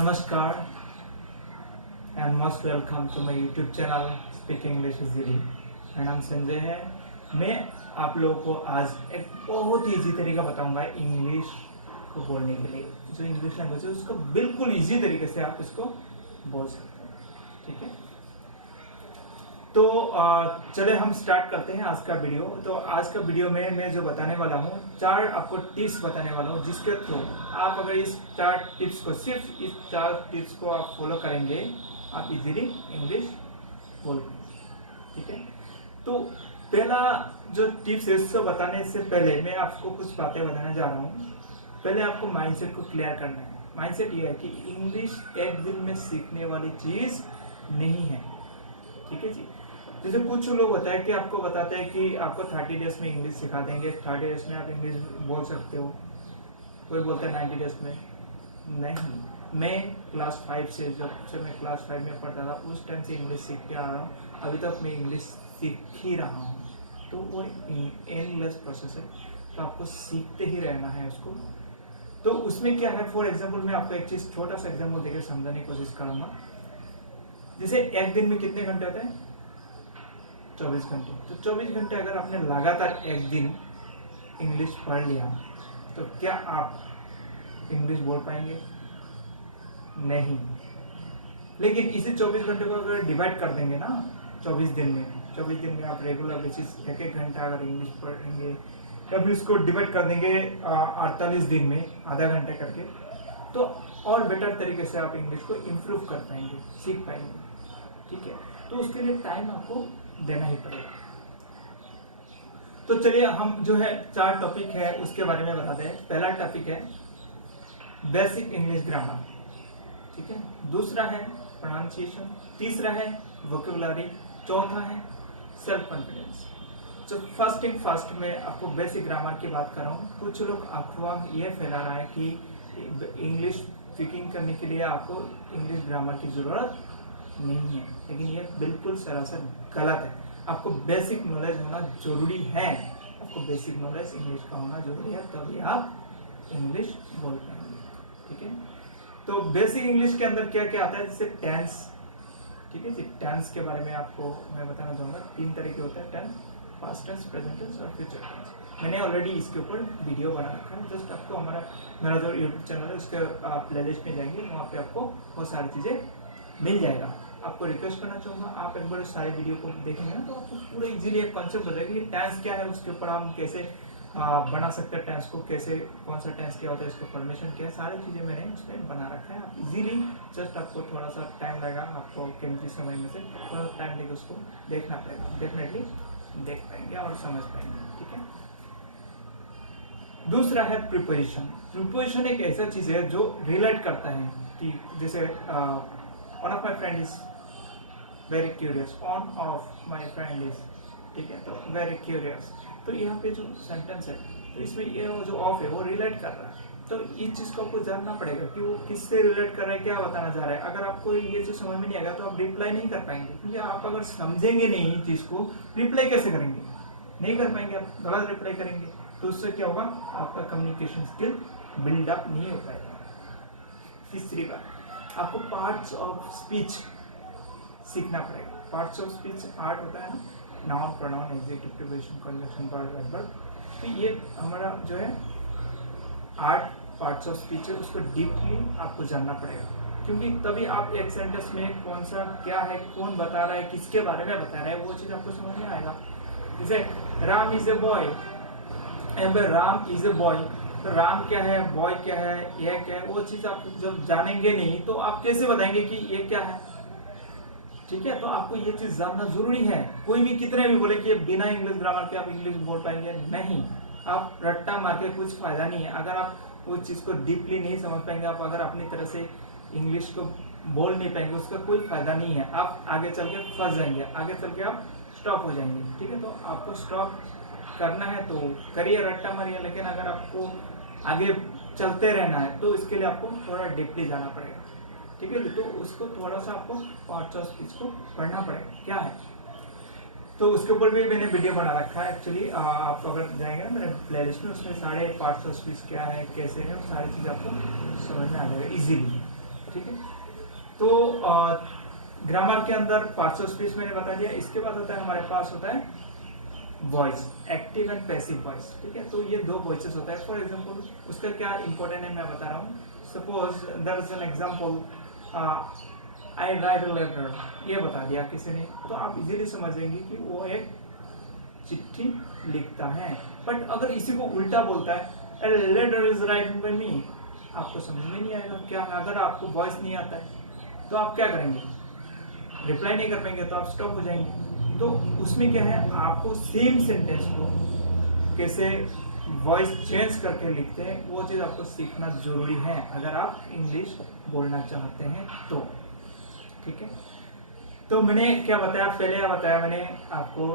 नमस्कार and most welcome to my YouTube channel speak English easily. मेरा नाम संजय है। मैं आप लोगों को आज एक बहुत ही इजी तरीका बताऊंगा इंग्लिश को बोलने के लिए। जो इंग्लिश लैंग्वेज है उसको बिल्कुल इजी तरीके से आप इसको बोल सकते हैं। ठीक है, तो चले हम स्टार्ट करते हैं आज का वीडियो। तो आज का वीडियो में मैं जो बताने वाला हूँ, 4 आपको टिप्स बताने वाला हूँ, जिसके थ्रू आप अगर इस 4 टिप्स को, सिर्फ इस 4 टिप्स को आप फॉलो करेंगे, आप इजीली इंग्लिश बोल पाएंगे। ठीक है, तो पहला जो टिप्स है उसको बताने से पहले मैं आपको कुछ बातें बताना जा रहा हूँ। पहले आपको माइंडसेट को क्लियर करना है। माइंडसेट ये है कि इंग्लिश एक दिन में सीखने वाली चीज नहीं है। ठीक है जी, जैसे कुछ लोग होता है कि आपको बताते हैं कि आपको 30 डेज में इंग्लिश सिखा देंगे, 30 डेज में आप इंग्लिश बोल सकते हो। कोई बोलता है 90 डेज में। नहीं, मैं क्लास 5 से, जब से मैं क्लास 5 में पढ़ता था उस टाइम से इंग्लिश सीख के आ रहा हूँ। अभी तक मैं इंग्लिश सीख ही रहा हूँ। तो वो एंडलेस प्रोसेस है, तो आपको सीखते ही रहना है उसको। तो उसमें क्या है, फॉर एग्जाम्पल मैं आपको एक चीज छोटा सा एग्जाम्पल देकर समझाने की कोशिश करूंगा। जैसे एक दिन में कितने घंटे होते हैं? 24 घंटे। तो 24 घंटे अगर आपने लगातार एक दिन इंग्लिश पढ़ लिया, तो क्या आप इंग्लिश बोल पाएंगे? नहीं। लेकिन इसी 24 घंटे को अगर डिवाइड कर देंगे ना 24 दिन में आप रेगुलर बेसिस एक घंटा अगर इंग्लिश पढ़ेंगे, तब इसको डिवाइड कर देंगे 48 दिन में आधा घंटे करके, तो और बेटर तरीके से आप इंग्लिश को इम्प्रूव कर पाएंगे, सीख पाएंगे। ठीक है, तो उसके लिए टाइम आपको देना ही पड़ेगा। तो चलिए हम जो है 4 टॉपिक है उसके बारे में बताते हैं। पहला टॉपिक है बेसिक इंग्लिश ग्रामर। ठीक है, दूसरा है प्रोनाउंसिएशन, तीसरा है वोकैबुलरी, चौथा है सेल्फ कॉन्फिडेंस। तो फर्स्ट में आपको बेसिक ग्रामर की बात कर रहा हूँ। कुछ लोग अफवाह ये फैला रहा है कि इंग्लिश स्पीकिंग करने के लिए आपको इंग्लिश ग्रामर की जरूरत नहीं है, लेकिन ये बिल्कुल सरासर गलत है। आपको बेसिक नॉलेज होना जरूरी है। आपको बेसिक नॉलेज इंग्लिश का होना जरूरी है, तभी आप इंग्लिश बोल पाएंगे। ठीक है, तो बेसिक इंग्लिश के अंदर क्या क्या आता है, जैसे टेंस। ठीक है जी, टेंस के बारे में आपको मैं बताना चाहूंगा। 3 तरह के होते हैं tense: past tense, present tense और फ्यूचर टेंस। मैंने ऑलरेडी इसके ऊपर वीडियो बना रखा है। जस्ट आपको मेरा जो यूट्यूब चैनल है उसके प्लेलिस्ट में जाएंगे, वहाँ पे आपको बहुत सारी चीजें मिल जाएगा। आपको रिक्वेस्ट करना चाहूंगा, आप एक बार सारे वीडियो को देखेंगे ना तो आपको पूरा इजीली एक कॉन्सेप्ट हो जाएगा कि टेंस क्या है, उसके ऊपर हम कैसे बना सकते हैं टेंस को, कैसे, कौन सा टेंस क्या होता है, इसका फॉर्मेशन क्या है, सारी चीजें मैंने उसमें बना रखा है। आप इजीली, जस्ट आपको थोड़ा सा टाइम लगेगा, आपको कीमती समय में से थोड़ा टाइम लेकर उसको देखना पड़ेगा। डेफिनेटली देख पाएंगे और समझ पाएंगे। ठीक है, दूसरा है प्रिपोजिशन। प्रिपोजिशन एक ऐसा चीज है जो रिलेट करता है कि जैसे one of my friend is very curious, on of my friend is, ठीक है, तो वेरी क्यूरियस। तो यहाँ पे जो सेंटेंस है, तो इसमें ये जो ऑफ है वो रिलेट कर रहा है। तो इस चीज को आपको जानना पड़ेगा कि वो किससे रिलेट कर रहा है, क्या बताना चाह रहा है। अगर आपको ये चीज समझ में नहीं आएगा तो आप रिप्लाई नहीं कर पाएंगे, क्योंकि आप अगर समझेंगे नहीं इस चीज को, रिप्लाई कैसे करेंगे? नहीं कर पाएंगे, आप गलत रिप्लाई करेंगे, तो उससे क्या होगा, आपका कम्युनिकेशन स्किल बिल्डअप नहीं हो पाएगा। तीसरी बात, आपको पार्ट्स ऑफ स्पीच सीखना पड़ेगा। पार्ट्स ऑफ स्पीच 8 होता है ना, noun, pronoun, adjective, preposition, conjunction, verb, adverb. तो ये हमारा जो है 8 पार्ट्स ऑफ स्पीच है, उसको डीपली आपको जानना पड़ेगा, क्योंकि तभी आप एक सेंटेंस में कौन सा क्या है, कौन बता रहा है, किसके बारे में बता रहा है, वो चीज आपको समझ में आएगा। जैसे Ram is a boy, Ram is a boy, तो राम क्या है, बॉय क्या है, यह क्या है, वो चीज आप जब जानेंगे नहीं तो आप कैसे बताएंगे कि ये क्या है? ठीक है, तो आपको ये चीज जानना जरूरी है। कोई भी कितने भी बोले कि बिना इंग्लिश ग्रामर के आप इंग्लिश बोल पाएंगे, नहीं। आप रट्टा मार के कुछ फायदा नहीं है। अगर आप उस चीज को डीपली नहीं समझ पाएंगे, आप अगर अपनी तरह से इंग्लिश को बोल नहीं पाएंगे, उसका कोई फायदा नहीं है। आप आगे चल के फंस जाएंगे, आगे चल के आप स्टॉप हो जाएंगे। ठीक है, तो आपको स्टॉप करना है तो करिए, रट्टा मारिए, लेकिन अगर आपको आगे चलते रहना है तो इसके लिए आपको थोड़ा डीपली जाना पड़ेगा। ठीक है, तो उसको थोड़ा सा आपको पार्ट्स ऑफ स्पीच को पढ़ना पड़ेगा क्या है, तो उसके ऊपर भी मैंने वीडियो बना रखा है। एक्चुअली आप अगर जाएंगे ना मेरे प्लेलिस्ट में, उसमें सारे पार्ट्स ऑफ स्पीच क्या है, कैसे है, सारी चीजें आपको समझ में आ जाएगा इजीली। ठीक है। तो ग्रामर के अंदर पार्ट्स ऑफ स्पीच मैंने बता दिया। इसके बाद होता है हमारे पास होता है voice, active and passive voice, ठीक है। तो ये दो वॉइसेस होता है। फॉर एग्जांपल उसका क्या इंपॉर्टेंट है मैं बता रहा हूँ। Suppose there is an example, I write a letter, ये बता दिया किसी ने, तो आप इजीली समझेंगे कि वो एक चिट्ठी लिखता है। बट अगर इसी को उल्टा बोलता है, a letter is written by me, आपको समझ में नहीं आएगा क्या। अगर आपको वॉइस नहीं आता है तो आप क्या करेंगे, रिप्लाई नहीं कर पाएंगे, तो आप स्टॉप हो जाएंगे। तो उसमें क्या है, आपको सेम सेंटेंस को कैसे वॉइस चेंज करके लिखते हैं वो चीज आपको सीखना जरूरी है अगर आप इंग्लिश बोलना चाहते हैं तो, ठीक है। तो मैंने क्या बताया, पहले बताया मैंने आपको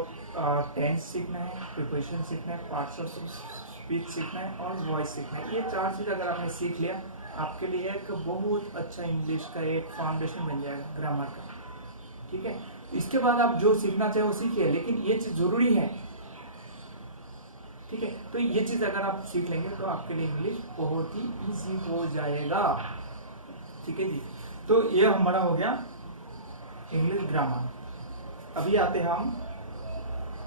टेंस सीखना है, प्रिपोजिशन सीखना है, पार्ट्स ऑफ स्पीच सीखना है और वॉइस सीखना है। ये चार चीज अगर आपने सीख लिया, आपके लिए एक बहुत अच्छा इंग्लिश का एक फाउंडेशन बन जाएगा ग्रामर का, ठीक है। इसके बाद आप जो सीखना चाहे वो सीखिए, लेकिन ये चीज जरूरी है, ठीक है। तो ये चीज अगर आप सीख लेंगे तो आपके लिए इंग्लिश बहुत ही इजी हो जाएगा, ठीक है जी। तो ये हमारा हो गया इंग्लिश ग्रामर। अभी आते हैं हम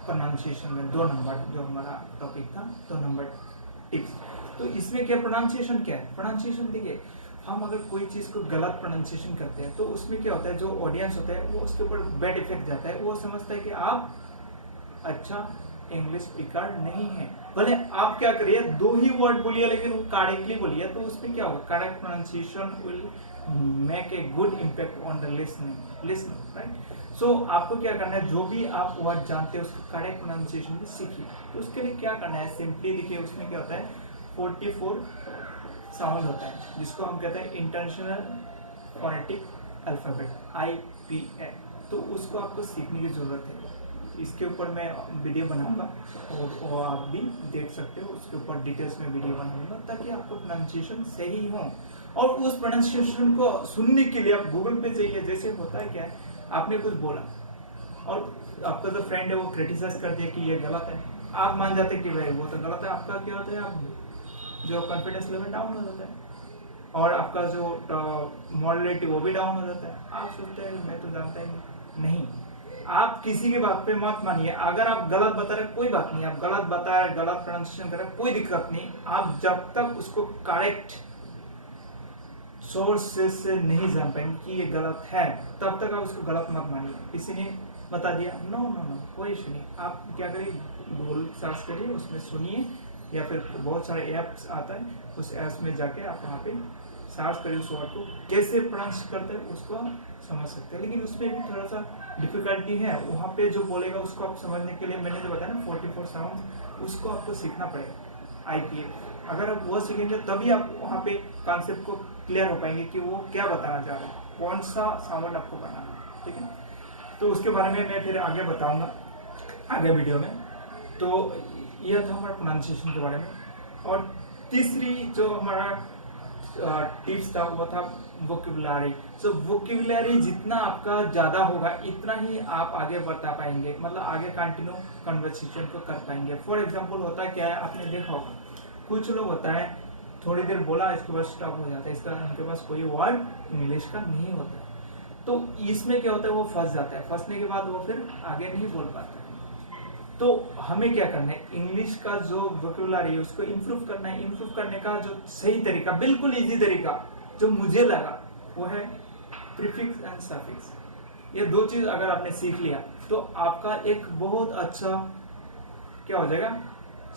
प्रोनाउंसिएशन में, 2 नंबर जो हमारा टॉपिक था, 2 नंबर टिप्स। तो इसमें क्या प्रोनाउंसिएशन क्या है, प्रोनाउंसिएशन देखिए, हम अगर कोई चीज को गलत प्रोनाउंसिएशन करते हैं तो उसमें क्या होता है, जो ऑडियंस होता है वो उसके ऊपर बैड इफेक्ट जाता है। वो समझता है कि आप अच्छा इंग्लिश स्पीकर नहीं है। भले आप क्या करिए, 2 ही वर्ड बोलिए लेकिन वो करेक्टली बोलिए, तो उसमें क्या होगा, correct pronunciation will make a good impact on the listener, right. So आपको क्या करना है, जो भी आप वर्ड जानते हैं उसको करेक्ट प्रोनाउंसिएशन भी सीखिए। तो उसके लिए क्या करना है, सिंपली देखिए, उसमें क्या होता है 44 साउंड होता है जिसको हम कहते हैं इंटरनेशनल फोनेटिक अल्फाबेट, IPA। तो उसको आपको सीखने की जरूरत है। इसके ऊपर मैं वीडियो बनाऊंगा और आप भी देख सकते हो, उसके ऊपर डिटेल्स में वीडियो बनाऊंगा ताकि आपको प्रोनाउंसिएशन सही हो। और उस प्रोनाउंसिएशन को सुनने के लिए आप गूगल पे जाइए। जैसे होता है क्या है, आपने कुछ बोला और आपका जो फ्रेंड है वो क्रिटिसाइज कर दिया कि ये गलत है, आप मान जाते कि भाई वो तो गलत है। आपका क्या होता है, आप जो कॉन्फिडेंस लेवल डाउन हो जाता है और आपका जो मॉडलिटी वो भी डाउन हो जाता है। आप सोचते हैं मैं तो जानता ही नहीं। आप किसी की बात पे मत मानिए। अगर आप गलत बता रहे कोई बात नहीं, आप गलत बता रहे, गलत प्रोनाउंसिएशन कर रहे, कोई दिक्कत नहीं। आप जब तक उसको करेक्ट सोर्सेस से नहीं जान पाएंगे कि ये गलत है, तब तक आप उसको गलत मत मानिए। किसी ने बता दिया, नो नो नो, कोई इशू नहीं। आप क्या करिए, गूगल सर्च करिए, उसमें सुनिए, या फिर बहुत सारे ऐप्स आता है, उस ऐप्स में जाके आप वहाँ पे सर्च करिए उस वर्ड को कैसे प्रोनाउंस करते हैं, उसको समझ सकते हैं। लेकिन उसमें भी थोड़ा सा डिफिकल्टी है, वहाँ पे जो बोलेगा उसको आप समझने के लिए मैंने जो बताया ना 44 साउंड, उसको आपको सीखना पड़ेगा, IPA। अगर आप वो सीखेंगे तभी आप वहाँ पे कॉन्सेप्ट को क्लियर हो पाएंगे कि वो क्या बताना चाह रहा है, कौन सा साउंड आपको बनाना है, ठीक है। तो उसके बारे में मैं फिर आगे बताऊंगा आगे वीडियो में। तो यह था हमारा प्रोनाउंसिएशन के बारे में। और तीसरी जो हमारा टिप्स था वो था वोकेबुलरी। सो वोकेबुलरी जितना आपका ज्यादा होगा इतना ही आप आगे बढ़ा पाएंगे, मतलब आगे कंटिन्यू कन्वर्सेशन को कर पाएंगे। फॉर एग्जांपल होता क्या है, आपने देखा होगा कुछ लोग होता है थोड़ी देर बोला इसके बाद स्टॉप हो जाता है, इसका उनके पास कोई वर्ड इंग्लिश का नहीं होता। तो इसमें क्या होता है, वो फंस जाता है। फंसने के बाद वो फिर आगे नहीं बोल पाता। तो हमें क्या करना है, इंग्लिश का जो वोकैबुलरी है उसको इम्प्रूव करना है। इम्प्रूव करने का जो सही तरीका, बिल्कुल इजी तरीका जो मुझे लगा, वो है प्रीफिक्स एंड सफिक्स। ये 2 चीज अगर आपने सीख लिया तो आपका एक बहुत अच्छा क्या हो जाएगा,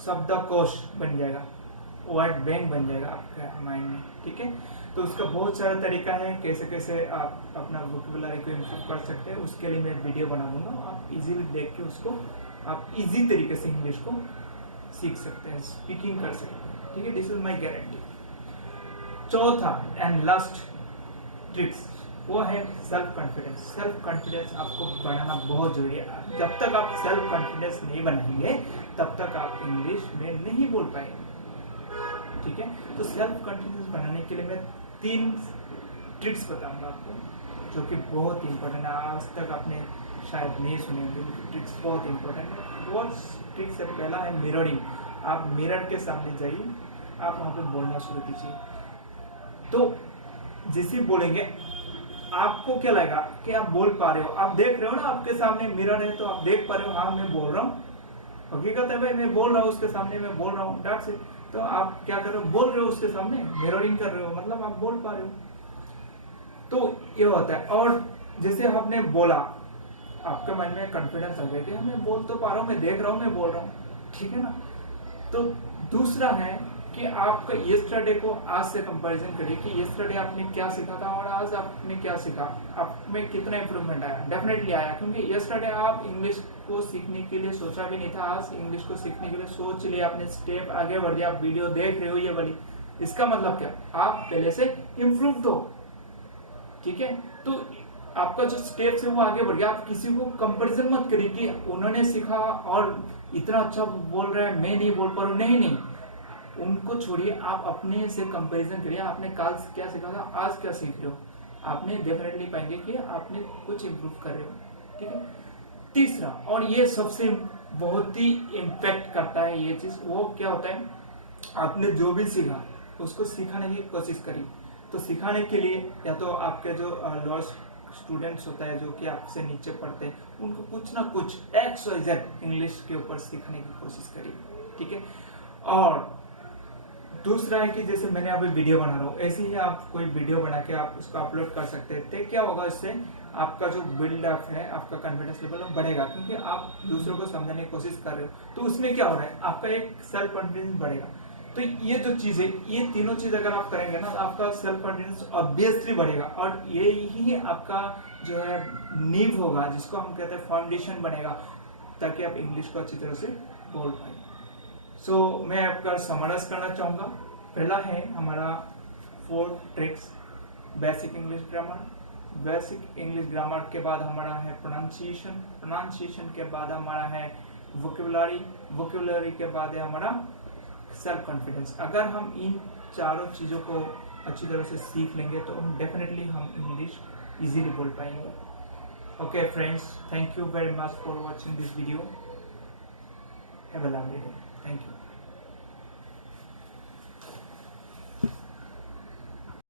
शब्दकोश बन जाएगा, वर्ड बैंक बन जाएगा आपका माइंड में, ठीक है। तो उसका बहुत सारा तरीका है कैसे कैसे आप अपना वोकैबुलरी को इम्प्रूव कर सकते हैं। उसके लिए मैं वीडियो बना दूंगा, आप इजीली देख के उसको आप इजी तरीके से इंग्लिश को सीख सकते हैं, स्पीकिंग कर सकते हैं, ठीक है। This is my guarantee. चौथा एंड लास्ट ट्रिक्स वो है सेल्फ कॉन्फिडेंस। सेल्फ कॉन्फिडेंस आपको बनाना बहुत जरूरी है। जब तक आप सेल्फ कॉन्फिडेंस नहीं बनाएंगे तब तक आप इंग्लिश में नहीं बोल पाएंगे, ठीक है। तो सेल्फ कॉन्फिडेंस बनाने के लिए मैं 3 ट्रिक्स बताऊंगा आपको जो कि बहुत इंपॉर्टेंट है। आज तक आपने शायद नहीं सुने होंगे, ट्रिक्स बहुत इंपॉर्टेंट है। वो ट्रिक्स से पहला है मिररिंग। आप मिरर के सामने जाइए, आप वहाँ पे बोलना शुरू कीजिए। तो जैसे बोलेंगे आपको क्या लगेगा कि आप बोल पा रहे हो, आप देख रहे हो ना आपके सामने मिरर है तो आप देख पा रहे हो, हाँ मैं बोल रहा हूँ, हकीकत है भाई मैं बोल रहा हूँ उसके सामने, मैं बोल रहा हूँ डैट्स इट। तो आप क्या कर रहे हो, बोल रहे हो उसके सामने, मिररिंग कर रहे हो, मतलब आप बोल पा रहे हो। तो ये होता है। और जैसे आपने बोला, आपके माइंड में कॉन्फिडेंस आ गया कि मैं बोल तो पा रहा हूँ, मैं देख रहा हूँ, मैं बोल रहा हूँ, ठीक है ना। तो दूसरा है कि आपका यस्टरडे को आज से कंपैरिजन करिए कि यस्टरडे आपने क्या सीखा था और आज आपने क्या सीखा, आप में कितना इंप्रूवमेंट आया। डेफिनेटली आया, क्योंकि यस्टरडे आप इंग्लिश को सीखने के लिए सोचा भी नहीं था, आज इंग्लिश को सीखने के लिए सोच लिया, आपने स्टेप आगे बढ़ दिया, आप वीडियो देख रहे हो ये वाली, इसका मतलब क्या, आप पहले से इम्प्रूव हो, ठीक है। तो आपका जो स्टेप्स है वो आगे बढ़ गया। आप किसी को कंपैरिजन मत करिए कि उन्होंने सीखा और इतना अच्छा बोल रहा है, मैं नहीं बोल पा रहा हूँ, नहीं, उनको छोड़िए, आप अपने से कंपैरिजन करिए, आपने कल क्या सीखा था, आज क्या सीख रहे हो, आपने डेफिनेटली पाएंगे कि आपने कुछ इम्प्रूव कर रहे हो, ठीक है। तीसरा, और ये सबसे बहुत ही इम्पैक्ट करता है ये चीज, वो क्या होता है, आपने जो भी सीखा उसको सिखाने की कोशिश करिए। तो सिखाने के लिए या तो आपके जो लोअर स्टूडेंट्स होता है जो कि आपसे नीचे पढ़ते हैं, उनको कुछ ना कुछ XYZ इंग्लिश के ऊपर सीखने की कोशिश करिए, ठीक है। और दूसरा है कि जैसे मैंने अभी वीडियो बना रहा हूँ, ऐसे ही आप कोई वीडियो बना के आप उसको अपलोड कर सकते हैं। तो क्या होगा, इससे आपका जो बिल्डअप है, आपका कॉन्फिडेंस लेवल बढ़ेगा, क्योंकि आप दूसरों को समझने की कोशिश कर रहे हो। तो उसमें क्या हो रहा है, आपका एक सेल्फ कॉन्फिडेंस बढ़ेगा। तो ये जो चीज है, ये तीनों चीज अगर आप करेंगे ना, तो आपका सेल्फ कॉन्फिडेंस ऑब्वियसली बढ़ेगा, और ये ही आपका जो है नींव होगा, जिसको हम कहते हैं फाउंडेशन बनेगा, ताकि आप इंग्लिश को अच्छी तरह से बोल पाए। सो मैं आपका समराइज करना चाहूंगा। पहला है हमारा 4 tricks, basic English grammar. Basic English grammar के बाद हमारा है प्रोनाउंसिएशन, प्रोनाउंसिएशन के बाद हमारा है वोकैबुलरी, वोकैबुलरी के बाद है हमारा सेल्फ कॉन्फिडेंस। अगर हम इन चारों चीजों को अच्छी तरह से सीख लेंगे तो हम डेफिनेटली हम इंग्लिश इजीली बोल पाएंगे। Okay friends, thank you very much for watching this video. Have a lovely day. Thank you.